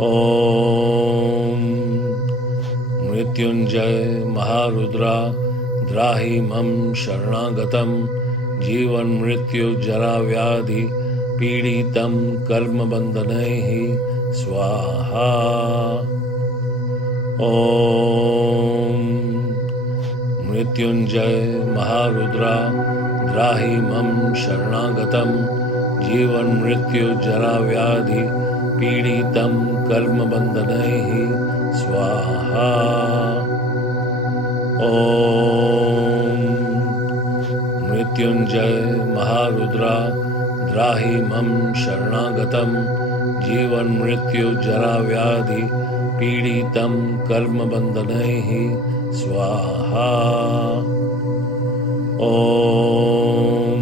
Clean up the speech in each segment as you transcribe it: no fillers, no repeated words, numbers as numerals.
ॐ मृत्युञ्जय महारुद्रा द्राहि मम शरणागतं जीवन्मृत्युजराव्याधि पीडितं कर्मबन्धनैः स्वाहा। ॐ मृत्युञ्जय महारुद्रा द्राहि मम शरणागतं जीवन्मृत्युजराव्याधि पीडितं कर्मबन्धनैः स्वाहा। ॐ मृत्युञ्जय महारुद्रा द्राहि मम शरणागतं जीवन्मृत्युजराव्याधि पीडितं कर्मबन्धनैः स्वाहा। ॐ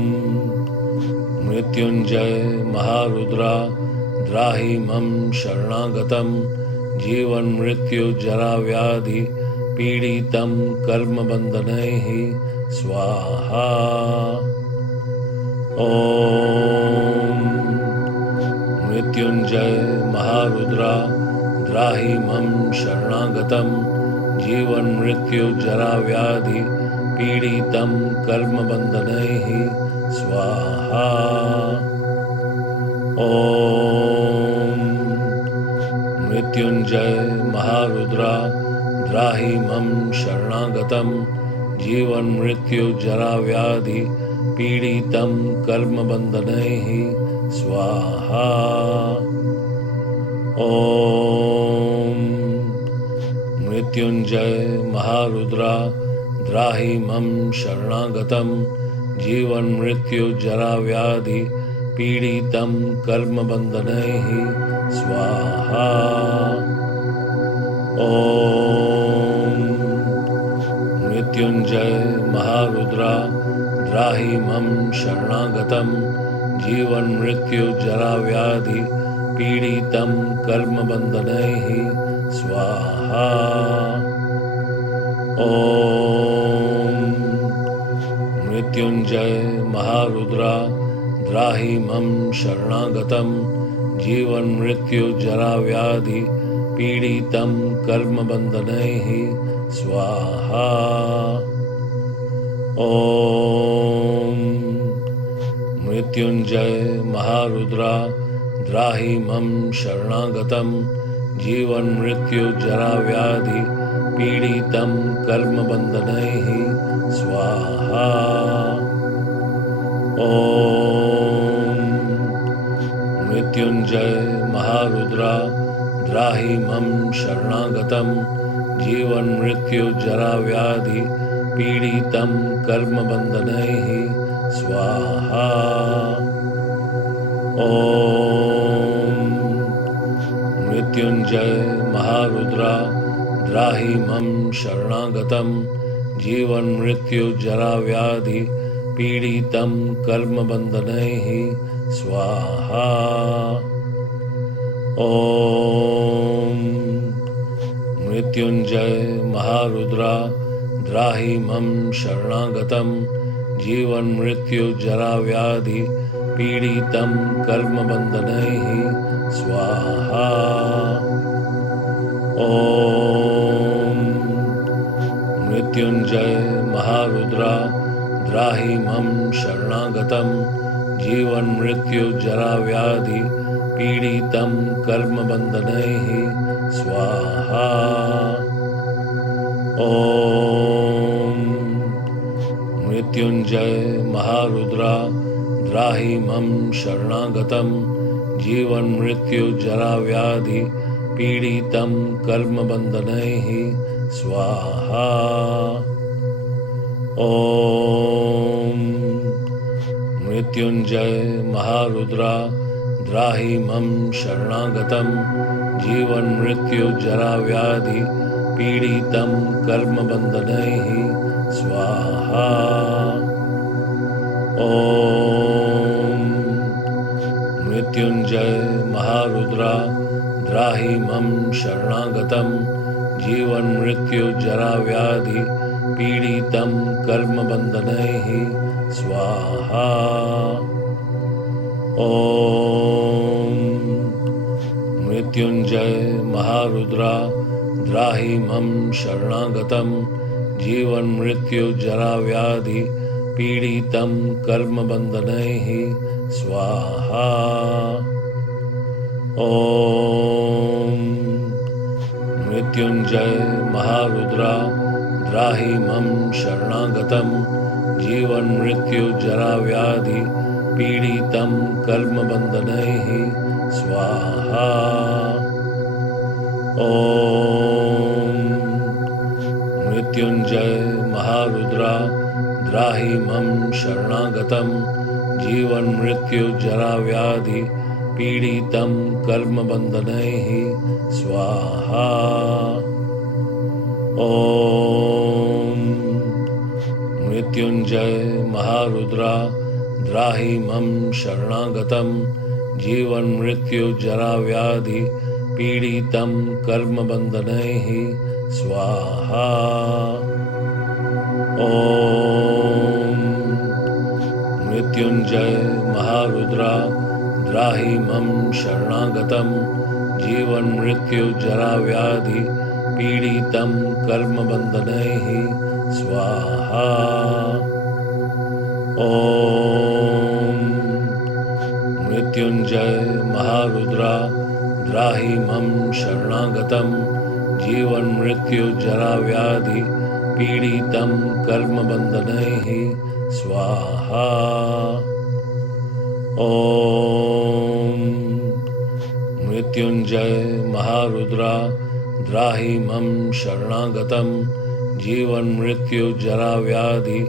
मृत्युञ्जय महारुद्रा द्राहि मम शरणागतं जीवन्मृत्युजराव्याधि पीडितं कर्मबन्धनैः स्वाहा। ॐ मृत्युञ्जय महारुद्रा द्राहि मम शरणागतं जीवन्मृत्युजराव्याधि पीडितं कर्मबन्धनैः स्वाहा। ॐ मृत्युञ्जय महारुद्रा द्राहि मम शरणागतं जीवन्मृत्युजराव्याधि पीडितं कर्मबन्धनैः स्वाहा। ॐ मृत्युञ्जय महारुद्रा द्राहि मम शरणागतं जीवन्मृत्युजराव्याधि पीडितं कर्मबन्धनैः स्वाहा। ॐ मृत्युञ्जय महारुद्रा द्राहि मम शरणागतं जीवन्मृत्युजराव्याधि पीडितं कर्मबन्धनैः स्वाहा। ॐ मृत्युञ्जय महारुद्रा द्राहि मम शरणागतं जीवन्मृत्युजराव्याधि पीडितं कर्मबन्धनैः स्वाहा। ॐ मृत्युञ्जय महारुद्रा द्राहि मम शरणागतं जीवन्मृत्युजराव्याधि पीडितं कर्मबन्धनैः स्वाहा। ॐ मृत्युञ्जय महारुद्रा द्राहि मम शरणागतं जीवन्मृत्युजराव्याधि पीडितं कर्मबन्धनैः स्वाहा। ॐ मृत्युञ्जय महारुद्रा द्राहि मम शरणागतं जीवन्मृत्युजराव्याधि पीडितं कर्मबन्धनैः स्वाहा। ॐ मृत्युञ्जय महारुद्रा द्राहि मम शरणागतं जीवन्मृत्युजराव्याधि पीडितं कर्मबन्धनैः स्वाहा। ॐ मृत्युञ्जय महारुद्रा द्राहि मम शरणागतं जीवन्मृत्युजराव्याधि पीडितं कर्मबन्धनैः स्वाहा। ॐ मृत्युञ्जय महारुद्रा द्राहि मम शरणागतं जीवन्मृत्युजराव्याधि पीडितं कर्मबन्धनैः स्वाहा। ॐ मृत्युञ्जय महारुद्रा द्राहि मम शरणागतं जीवन्मृत्युजराव्याधि पीडितं कर्मबन्धनैः स्वाहा। ॐ मृत्युञ्जय महारुद्रा द्राहि मम शरणागतं जीवन्मृत्युजराव्याधि पीडितं कर्मबन्धनैः स्वाहा। ॐ मृत्युंजय महारुद्रा द्राहि मम शरणागतं जीवन मृत्यु जरा व्याधि पीडितं कर्मबन्धनैः स्वाहा। ॐ मृत्युंजय महारुद्रा द्राहि मम शरणागतं जीवन मृत्यु जरा व्याधि पीडितं कर्मबन्धनैः स्वाहा। ॐ मृत्युंजय महारुद्रा द्राहि मम शरणागतं जीवन मृत्यु जरा व्याधि पीडितं कर्मबन्धनैः स्वाहा। ॐ मृत्युंजय महारुद्रा द्राहि मम शरणागतं जीवन मृत्यु जरा व्याधि पीडितं कर्मबन्धनैः स्वाहा। ॐ मृत्युंजय महारुद्रा द्राहि मम शरणागतं जीवन मृत्यु जरा व्याधि पीडितं कर्मबन्धनैः स्वाहा। ॐ मृत्युंजय महारुद्रा द्राहि मम शरणागतं जीवन मृत्यु जरा व्याधि पीडितं कर्मबन्धनैः स्वाहा। ॐ मृत्युंजय महारुद्रा द्राहि मम शरणागतं जीवन मृत्यु जरा व्याधि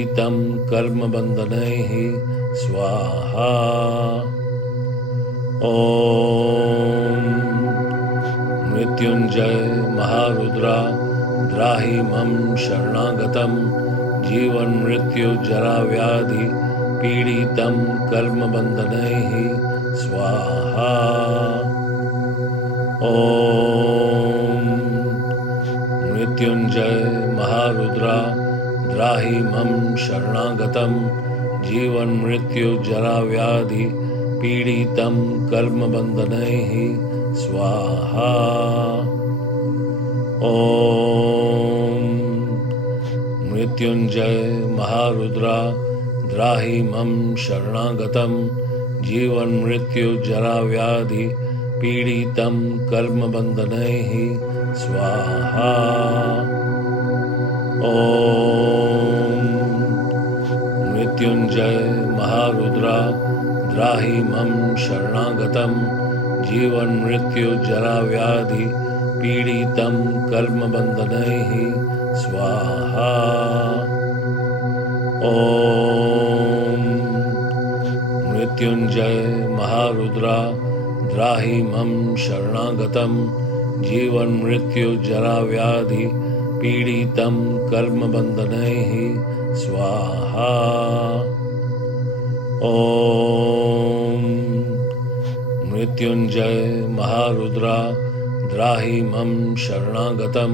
पीडितं कर्मबन्धनैः स्वाहा। ॐ मृत्युंजय महारुद्रा द्राहि मम शरणागतं जीवन मृत्यु जरा व्याधि पीडितं कर्मबन्धनैः स्वाहा। ॐ मृत्युंजय महारुद्रा द्राहि मम शरणागतं जीवन मृत्यु जरा व्याधि पीडितं कर्मबन्धनैः स्वाहा। ॐ मृत्युंजय महारुद्रा द्राहि मम शरणागतं जीवन मृत्यु जरा व्याधि पीडितं कर्मबन्धनैः स्वाहा। ॐ मृत्युंजय महारुद्रा द्राहि मम शरणागतं जीवन मृत्यु जरा व्याधि पीडितं कर्मबन्धनैः स्वाहा। ॐ मृत्युंजय महारुद्रा द्राहि मम शरणागतं जीवन मृत्यु जरा व्याधि पीडितं कर्मबन्धनैः स्वाहा। ॐ मृत्युंजय महारुद्रा द्राहि मम शरणागतं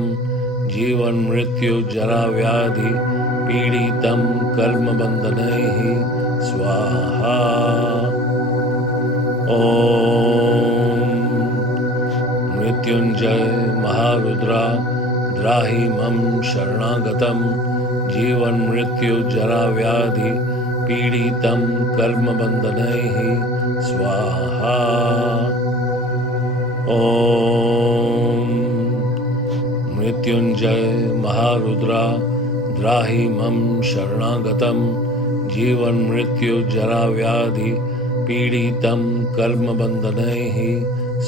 जीवन मृत्यु जरा व्याधि पीडितं कर्मबन्धनैः स्वाहा। ॐ मृत्युंजय महारुद्रा द्राहि मम शरणागतं जीवन मृत्यु जरा व्याधि पीडितं कर्मबन्धनैः स्वाहा। ॐ मृत्युंजय महारुद्रा द्राहि मम शरणागतं जीवन मृत्यु जरा व्याधि पीडितं कर्मबन्धनैः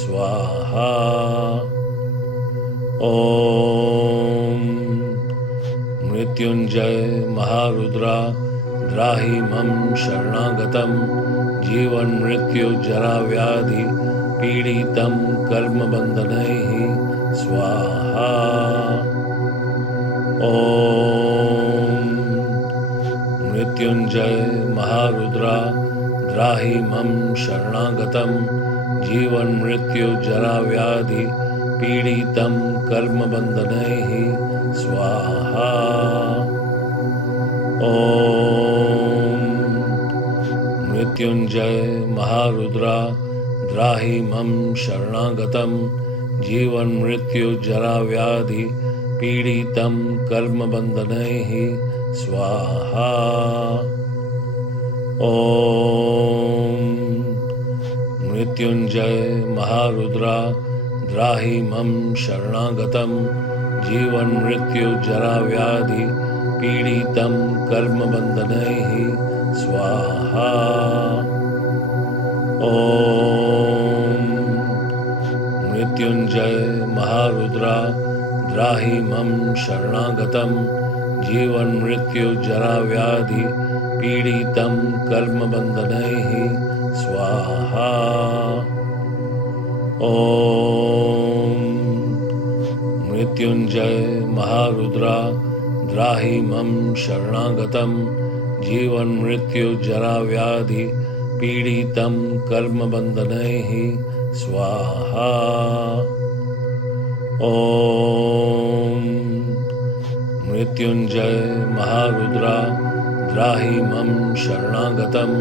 स्वाहा। ॐ मृत्युंजय महारुद्रा द्राहि मम शरणागतं जीवन मृत्यु जरा व्याधि पीडितं कर्मबन्धनैः स्वाहा। ॐ मृत्युंजय महारुद्रा द्राहि मम शरणागतं जीवन मृत्यु जरा व्याधि पीडितं कर्मबन्धनैः स्वाहा। ॐ मृत्युंजय महारुद्रा द्राहि मम शरणागतं जीवन्मृत्युजराव्याधि पीडितं कर्मबन्धनैः स्वाहा। ॐ मृत्युञ्जय महारुद्रा द्राहि मम शरणागतं जीवन्मृत्युजराव्याधि पीडितं कर्मबन्धनैः स्वाहा। ॐ मृत्युञ्जय महारुद्रा द्राहि मम शरणागतं जीवन्मृत्युजराव्याधि पीडितं कर्मबन्धनैः स्वाहा। ॐ मृत्युञ्जय महारुद्रा द्राहि मम शरणागतं जीवन्मृत्युजराव्याधि पीडितं कर्मबन्धनैः स्वाहा। ॐ मृत्युञ्जय महारुद्रा द्राहि मम शरणागतं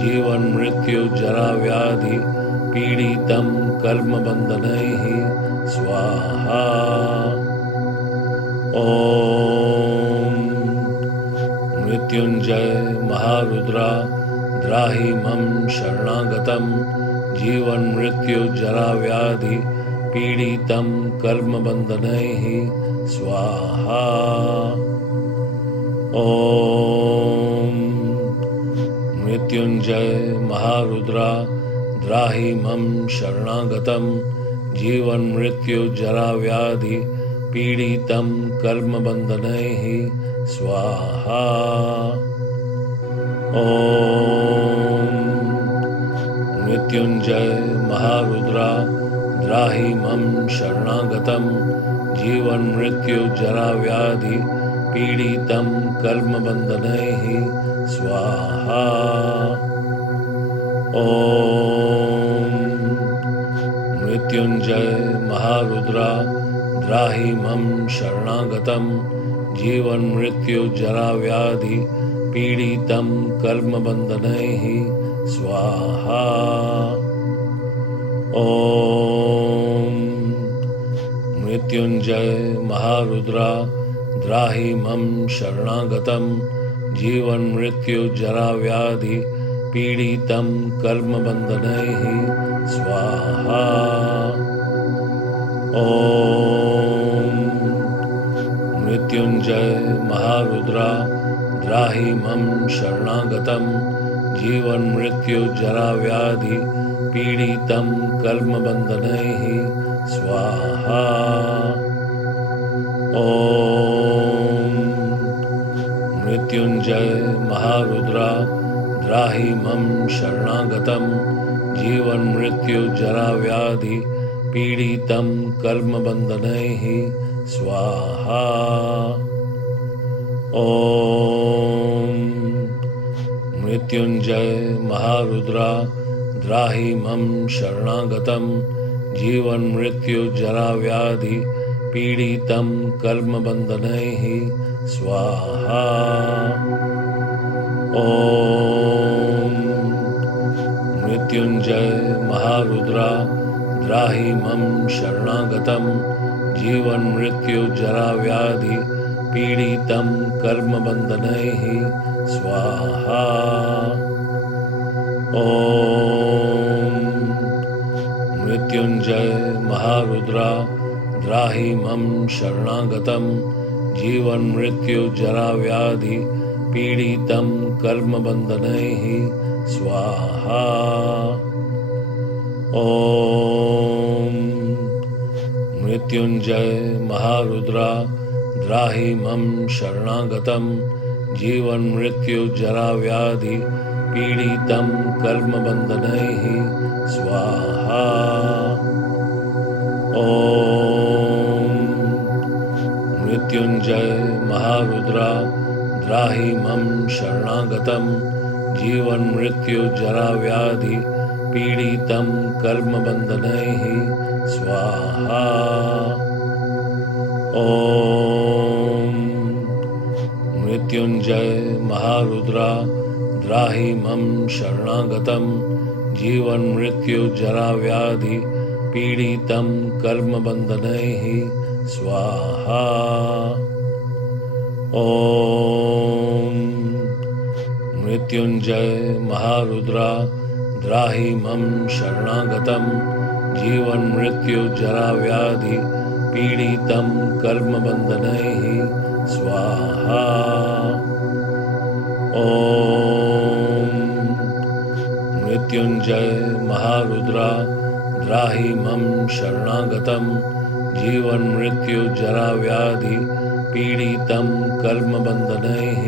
जीवन्मृत्युजराव्याधि पीडितं कर्मबन्धनैः स्वाहा। ॐ मृत्युञ्जय महारुद्रा द्राहि मम शरणागतं जीवन्मृत्युजराव्याधि पीडितं कर्मबन्धनैः स्वाहा। ॐ मृत्युञ्जय महारुद्रा द्राहि मम शरणागतं जीवन्मृत्युजराव्याधि पीडितं कर्मबन्धनैः स्वाहा। ॐ मृत्युञ्जय महारुद्रा द्राहि मम शरणागतं जीवन्मृत्युजराव्याधि पीडितं कर्मबन्धनैः स्वाहा। ॐ मृत्युञ्जय महारुद्रा द्राहि मम शरणागतं जीवन्मृत्युजराव्याधि पीडितं कर्मबन्धनैः स्वाहा। ॐ मृत्युञ्जय महारुद्रा द्राहि मम शरणागतं जीवन्मृत्युजराव्याधि पीडितं कर्मबन्धनैः स्वाहा। ॐ मृत्युञ्जय महारुद्रा द्राहि मम शरणागतं जीवन्मृत्युजराव्याधि पीडितं कर्मबन्धनैः स्वाहा। ॐ मृत्युञ्जय महारुद्रा द्राहि मम शरणागतं जीवन्मृत्युजराव्याधि पीडितं कर्मबन्धनैः स्वाहा। ॐ मृत्युञ्जय महारुद्रा द्राहि मम शरणागतं जीवन्मृत्युजराव्याधि पीडितं कर्मबन्धनैः स्वाहा। ॐ मृत्युञ्जय महारुद्रा द्राहि मम शरणागतं जीवन्मृत्युजराव्याधि पीडितं कर्मबन्धनैः स्वाहा। ॐ मृत्युञ्जय महारुद्रा द्राहि मम शरणागतं जीवन्मृत्युजराव्याधि पीडितं कर्मबन्धनैः स्वाहा। ॐ मृत्युञ्जय महारुद्रा द्राहि मम शरणागतं जीवन्मृत्युजराव्याधि पीडितं कर्मबन्धनैः स्वाहा। ॐ मृत्युञ्जय महारुद्रा द्राहि मम शरणागतं जीवन्मृत्युजराव्याधि पीडितं कर्मबन्धनैः स्वाहा। ॐ मृत्युञ्जय महारुद्रा द्राहि मम शरणागतं जीवन्मृत्युजराव्याधि पीडितं कर्मबन्धनैः स्वाहा। ॐ मृत्युञ्जय महारुद्रा द्राहि मम शरणागतं जीवन्मृत्युजराव्याधि पीडितं कर्मबन्धनैः स्वाहा। ॐ मृत्युञ्जय महारुद्रा द्राहि मम शरणागतं जीवन्मृत्युजराव्याधि पीडितं कर्मबन्धनैः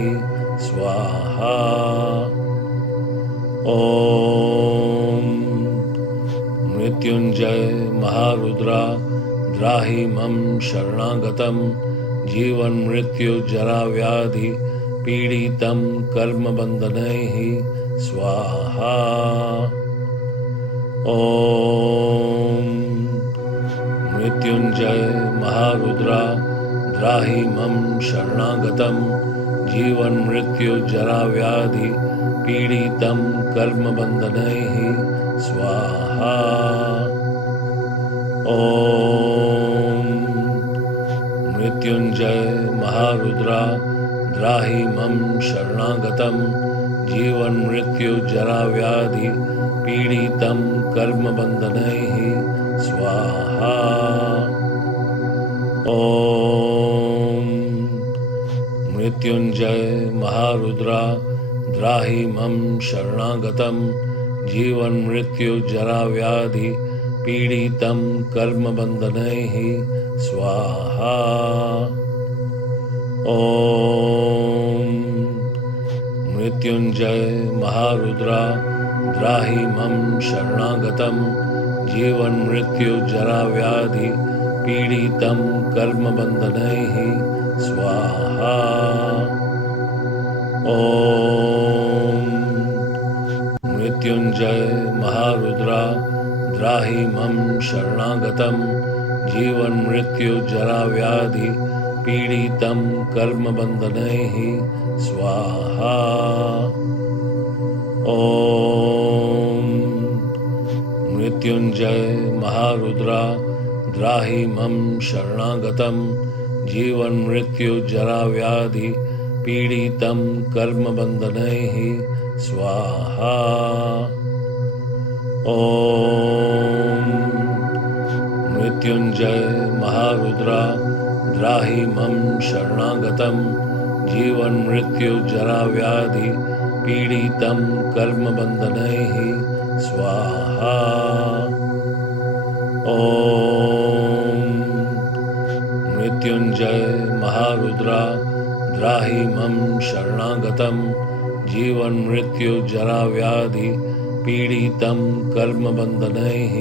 स्वाहा। ॐ मृत्युञ्जय महारुद्रा द्राहि मम शरणागतं जीवन्मृत्युजराव्याधि पीडितं कर्मबन्धनैः स्वाहा। ॐ मृत्युञ्जय महारुद्रा द्राहि मम शरणागतं जीवन्मृत्युजराव्याधि पीडितं कर्मबन्धनैः स्वाहा। ॐ मृत्युञ्जय महारुद्रा द्राहि मम शरणागतं जीवन्मृत्युजराव्याधि पीडितं कर्मबन्धनैः स्वाहा। ॐ मृत्युञ्जय महारुद्रा द्राहि मम शरणागतं जीवन्मृत्युजराव्याधि पीडितं कर्मबन्धनैः स्वाहा। ॐ मृत्युञ्जय महारुद्रा द्राहि मम शरणागतं जीवन्मृत्युजराव्याधि पीडितं कर्मबन्धनैः स्वाहा। ॐ मृत्युञ्जय महारुद्रा द्राहि मम शरणागतं जीवन्मृत्युजराव्याधि पीडितं कर्मबन्धनैः स्वाहा। ॐ मृत्युञ्जय महारुद्रा द्राहि मम शरणागतं जीवन्मृत्युजराव्याधि पीडितं कर्मबन्धनैः स्वाहा। ॐ मृत्युञ्जय महारुद्रा द्राहि मम शरणागतं जीवन्मृत्युजराव्याधि पीडितं कर्मबन्धनैः स्वाहा। ॐ मृत्युञ्जय महारुद्रा द्राहि मम शरणागतं जीवन्मृत्युजराव्याधि पीडितं कर्मबन्धनैः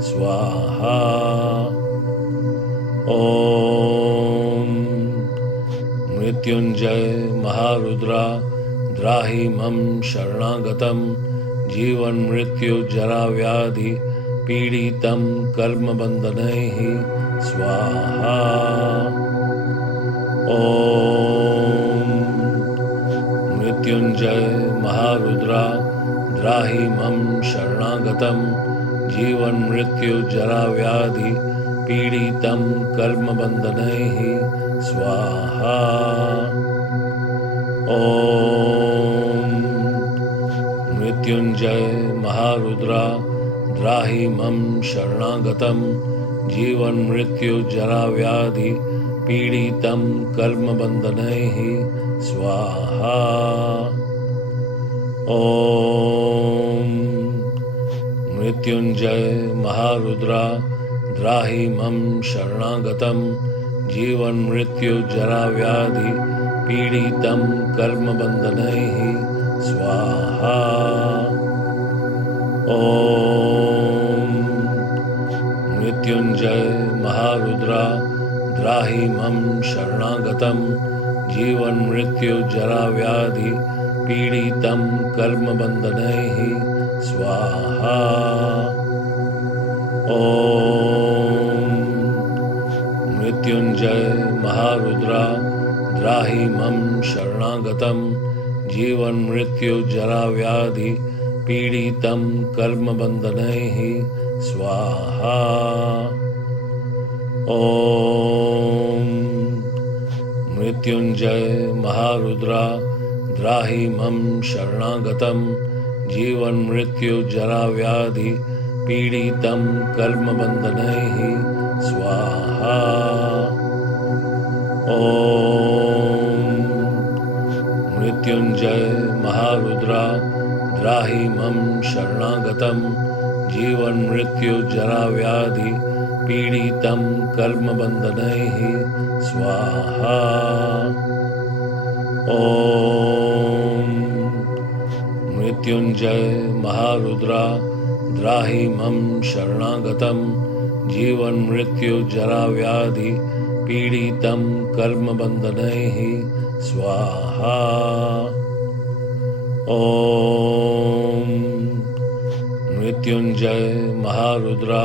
स्वाहा। ॐ मृत्युञ्जय महारुद्रा द्राहि मम शरणागतं जीवन्मृत्युजराव्याधि पीडितं कर्मबन्धनैः स्वाहा। ॐ मृत्युञ्जय महारुद्रा द्राहि मम शरणागतं जीवन्मृत्युजराव्याधि पीडितं कर्मबन्धनैः स्वाहा। ॐ मृत्युञ्जय महारुद्रा द्राहि मम शरणागतं जीवन्मृत्युजराव्याधि पीडितं कर्मबन्धनैः स्वाहा। ॐ मृत्युञ्जय महारुद्रा द्राहि मम शरणागतं जीवन्मृत्युजराव्याधि पीडितं कर्मबन्धनैः स्वाहा। ॐ मृत्युञ्जय महारुद्रा द्राहि मम शरणागतं जीवन्मृत्युजराव्याधि पीडितं कर्मबन्धनैः स्वाहा। ॐ मृत्युञ्जय महारुद्रा द्राहि मम शरणागतं जीवन्मृत्युजराव्याधि पीडितं कर्मबन्धनैः स्वाहा। ॐ मृत्युञ्जय महारुद्रा द्राहि मम शरणागतं जीवन्मृत्युजराव्याधि पीडितं कर्मबन्धनैः स्वाहा। ॐ मृत्युञ्जय महारुद्रा द्राहि मम शरणागतं जीवन्मृत्युजराव्याधि पीडितं कर्मबन्धनैः स्वाहा। ॐ मृत्युञ्जय महारुद्रा द्राहि मम शरणागतं जीवन्मृत्युजराव्याधि पीडितं कर्मबन्धनैः स्वाहा। ॐ मृत्युञ्जय महारुद्रा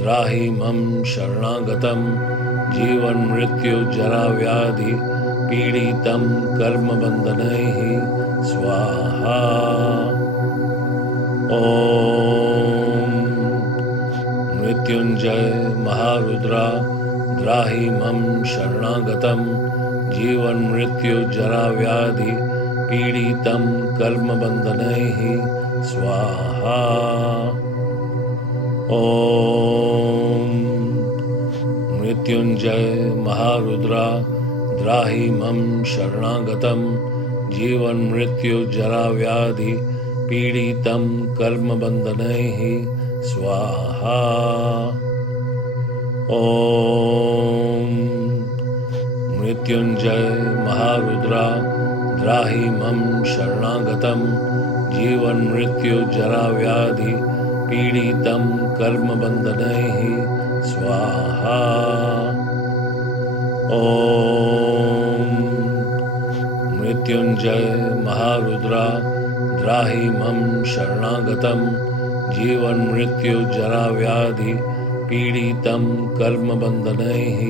द्राहि मम शरणागतं जीवन्मृत्युजराव्याधि पीडितं कर्मबन्धनैः स्वाहा। ॐ मृत्युञ्जय महारुद्रा द्राहि मम शरणागतं जीवन्मृत्युजराव्याधि पीडितं कर्मबन्धनैः स्वाहा। ॐ मृत्युञ्जय महारुद्रा द्राहि मम शरणागतं जीवन्मृत्युजराव्याधि पीडितं कर्मबन्धनैः स्वाहा। ॐ मृत्युञ्जय महारुद्रा द्राहि मम शरणागतं जीवन्मृत्युजराव्याधि पीडितं कर्मबन्धनैः स्वाहा। ॐ मृत्युञ्जय महारुद्रा द्राहि मम शरणागतं जीवन्मृत्युजराव्याधि पीडितं कर्मबन्धनैः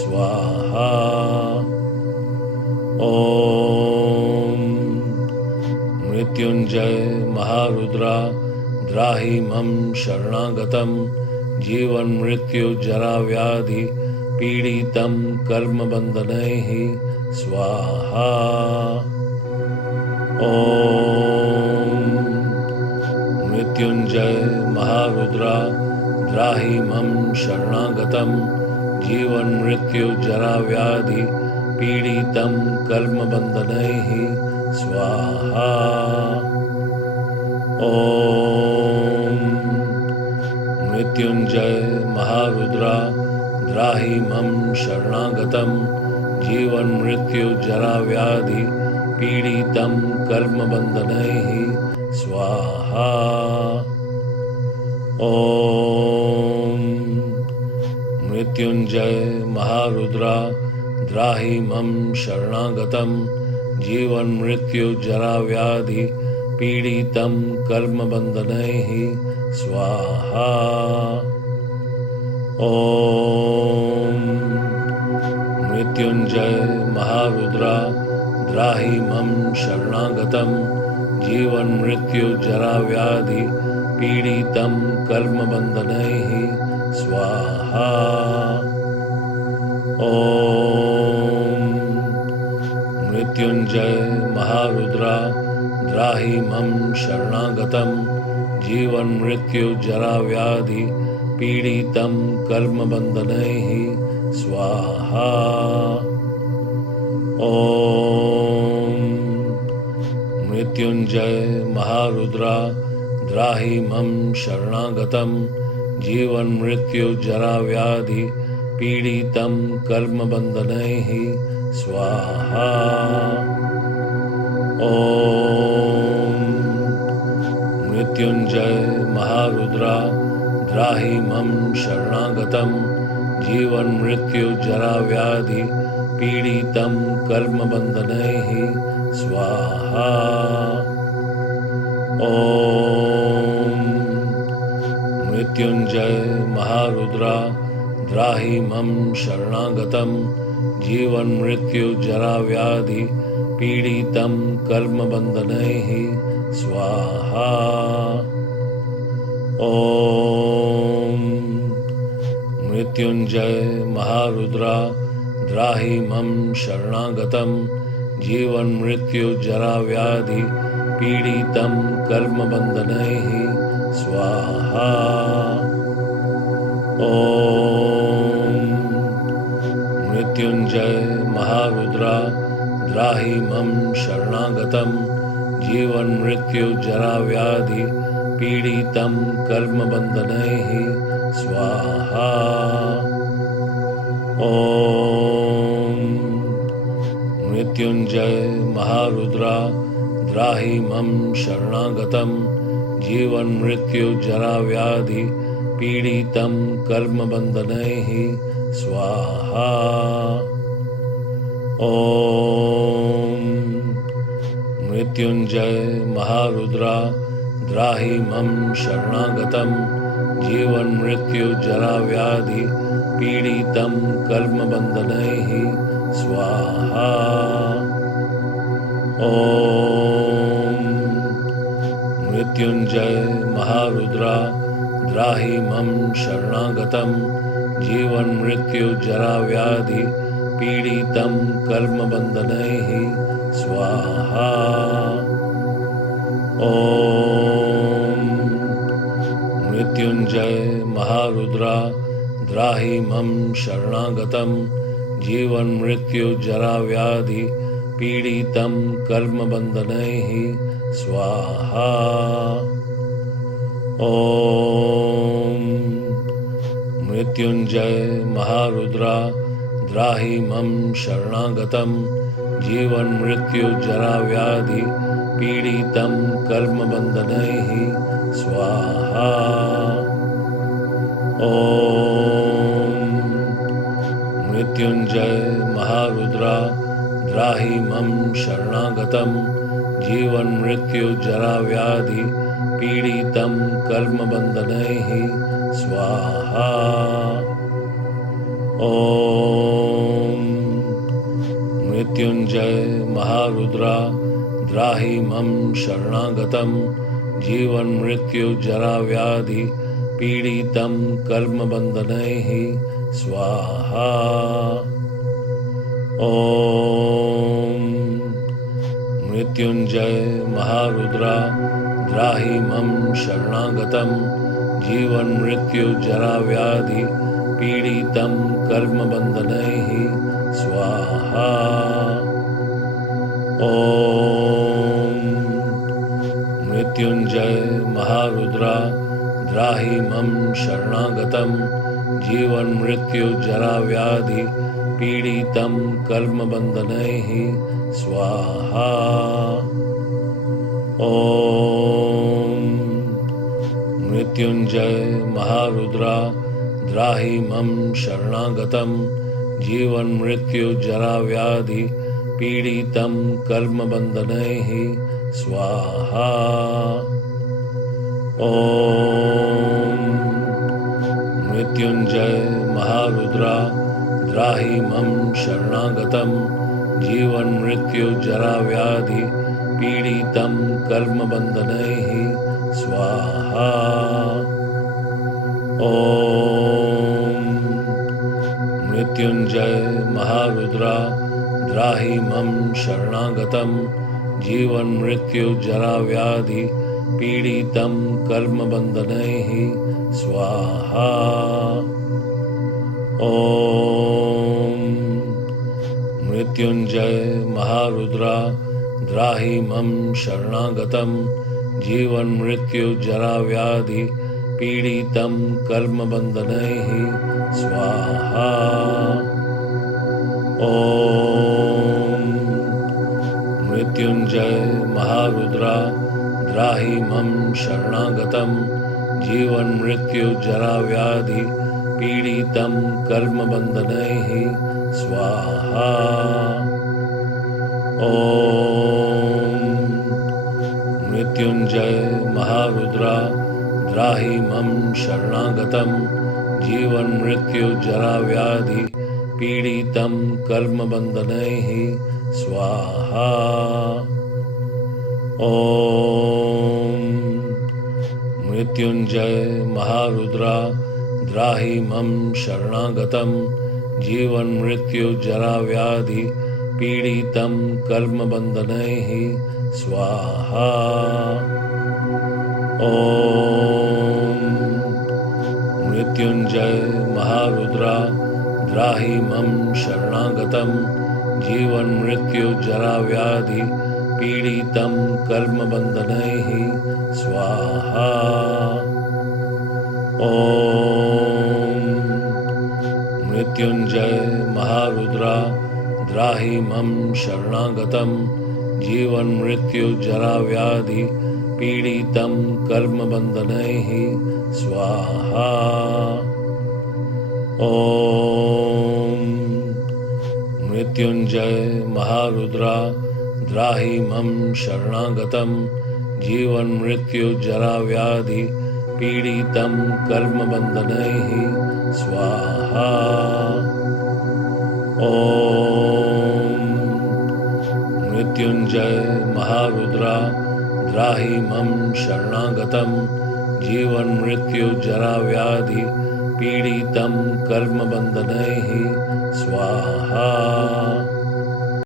स्वाहा। ॐ मृत्युञ्जय महारुद्रा द्राहि मम शरणागतं जीवन्मृत्युजराव्याधि पीडितं कर्मबन्धनैः स्वाहा। ॐ मृत्युञ्जय महारुद्रा द्राहि मम शरणागतं जीवन्मृत्युजराव्याधि पीडितं कर्मबन्धनैः स्वाहा। ॐ मृत्युञ्जय महारुद्रा द्राहि मम शरणागतं जीवन्मृत्युजराव्याधि पीडितं कर्मबन्धनैः स्वाहा। ॐ मृत्युञ्जय महारुद्रा द्राहि मम शरणागतं जीवन्मृत्युजराव्याधि पीडितं कर्मबन्धनैः स्वाहा। ॐ मृत्युञ्जय महारुद्रा द्राहि मम शरणागतं जीवन्मृत्युजराव्याधि पीडितं कर्मबन्धनैः स्वाहा। ॐ मृत्युञ्जय महारुद्रा द्राहि मम शरणागतं जीवन्मृत्युजराव्याधि पीडितं कर्मबन्धनैः स्वाहा। ॐ मृत्युञ्जय महारुद्रा द्राहि मम शरणागतं जीवन्मृत्युजराव्याधि पीडितं कर्मबन्धनैः स्वाहा। ॐ मृत्युञ्जय महारुद्रा द्राहि मम शरणागतं जीवन्मृत्युजराव्याधि पीडितं कर्मबन्धनैः स्वाहा। ॐ मृत्युञ्जय महारुद्रा द्राहि मम शरणागतं जीवन्मृत्युजराव्याधि पीडितं कर्मबन्धनैः स्वाहा। ॐ मृत्युञ्जय महारुद्रा द्राहि मम शरणागतं जीवन्मृत्युजराव्याधि पीडितं कर्मबन्धनैः स्वाहा। ॐ मृत्युञ्जय महारुद्रा द्राहि मम शरणागतं जीवन्मृत्युजराव्याधि पीडितं कर्मबन्धनैः स्वाहा। ॐ मृत्युञ्जय महारुद्रा द्राहि मम शरणागतं जीवन्मृत्युजराव्याधि पीडितं कर्मबन्धनैः स्वाहा। ॐ मृत्युञ्जय महारुद्रा द्राहि मम शरणागतं जीवन्मृत्युजराव्याधि पीडितं कर्मबन्धनैः स्वाहा। ॐ मृत्युञ्जय महारुद्रा द्राहि मम शरणागतं जीवन्मृत्युजराव्याधि पीडितं कर्मबन्धनैः स्वाहा। ॐ मृत्युञ्जय महारुद्रा द्राहि मम शरणागतं जीवन्मृत्युजराव्याधि पीडितं कर्मबन्धनैः स्वाहा। ॐ मृत्युञ्जय महारुद्रा द्राहि मम शरणागतं जीवन्मृत्युजराव्याधि पीडितं कर्मबन्धनैः स्वाहा। ॐ मृत्युञ्जय महारुद्रा द्राहि मम शरणागतं जीवन्मृत्युजराव्याधि पीडितं कर्मबन्धनैः स्वाहा। ॐ मृत्युञ्जय महारुद्रा द्राहि मम शरणागतं जीवन्मृत्युजराव्याधि पीडितं कर्मबन्धनैः स्वाहा। ॐ मृत्युञ्जय महारुद्रा द्राहि मम शरणागतं जीवन्मृत्युजराव्याधि पीडितं कर्मबन्धनैः स्वाहा। ॐ मृत्युञ्जय महारुद्रा द्राहि मम शरणागतं जीवन्मृत्युजराव्याधि पीडितं कर्मबन्धनैः स्वाहा। ॐ मृत्युञ्जय महारुद्रा द्राहि मम शरणागतं जीवन्मृत्युजराव्याधि पीडितं कर्मबन्धनैः स्वाहा। ॐ मृत्युञ्जय महारुद्रा द्राहि मम शरणागतं जीवन्मृत्युजराव्याधि पीडितं कर्मबन्धनैः स्वाहा। ॐ मृत्युञ्जय महारुद्रा द्राहि मम शरणागतं जीवन्मृत्युजराव्याधि पीडितं कर्मबन्धनैः स्वाहा। ॐ मृत्युञ्जय महारुद्रा द्राहि मम शरणागतं जीवन्मृत्युजराव्याधि पीडितं कर्मबन्धनैः स्वाहा। ॐ मृत्युञ्जय महारुद्रा द्राहि मम शरणागतं जीवन्मृत्युजराव्याधि पीडितं कर्मबन्धनैः स्वाहा। ॐ मृत्युञ्जय महारुद्रा द्राहि मम शरणागतं जीवन्मृत्युजराव्याधि पीडितं कर्मबन्धनैः स्वाहा। ॐ मृत्युञ्जय महारुद्रा द्राहि मम शरणागतं जीवन्मृत्युजराव्याधि पीडितं कर्मबन्धनैः स्वाहा। ॐ मृत्युञ्जय महारुद्रा द्राहि मम शरणागतं जीवन्मृत्युजराव्याधि पीडितं कर्मबन्धनैः स्वाहा। ॐ मृत्युञ्जय महारुद्रा द्राहि मम शरणागतं जीवन्मृत्युजराव्याधि पीडितं कर्मबन्धनैः स्वाहा। ॐ मृत्युञ्जय महारुद्रा द्राहि मम शरणागतं जीवन्मृत्युजराव्याधि पीडितं कर्मबन्धनैः स्वाहा। ॐ मृत्युञ्जय महारुद्रा द्राहि मम शरणागतं जीवन्मृत्युजराव्याधि पीडितं कर्मबन्धनैः स्वाहा।